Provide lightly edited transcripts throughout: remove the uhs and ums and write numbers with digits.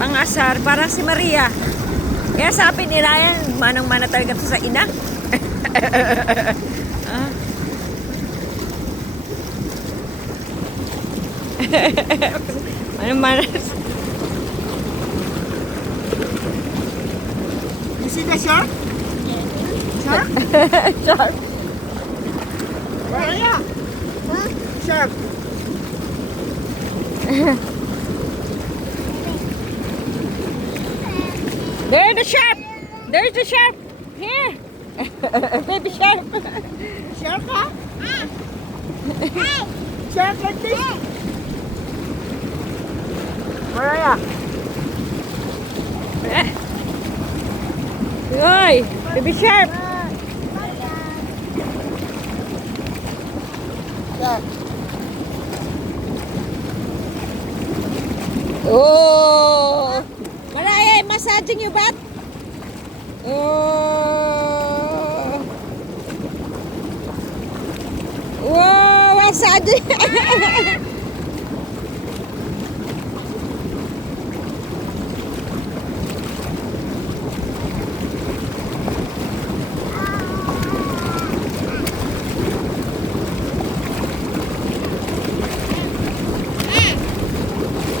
Pang-asar, parang si Maria. Kaya sabi ni Ryan, manang-mana talaga to sa ina. Ah. Manang-mana. You see the shark? Shark? Shark. Maria! Huh? Shark! There's the shark. There's the shark. Here. Baby shark. Shark, huh? Shark like this? Maria! Hoy, baby shark. Shark. Oh. Mariah, massaging your butt. Oh. Wow, massaging.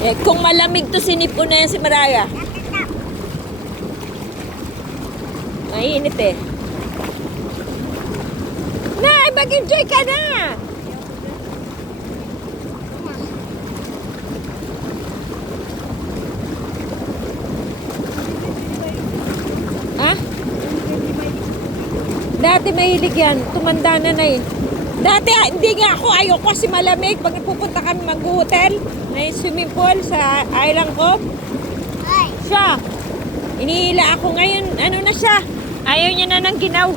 Eh, kung malamig to, sinipon na yan si Mariah. Mainit eh. Nay, mag-enjoy ka na! Ha? Dati mahilig yan. Tumanda na eh. Dati hindi nga ako. Ayoko kasi malamig. Pag pupunta kami mag-hotel, may swimming pool sa island ko. Siya. Inihila ako ngayon. Ano na siya? Ayaw niya na ng ginaw.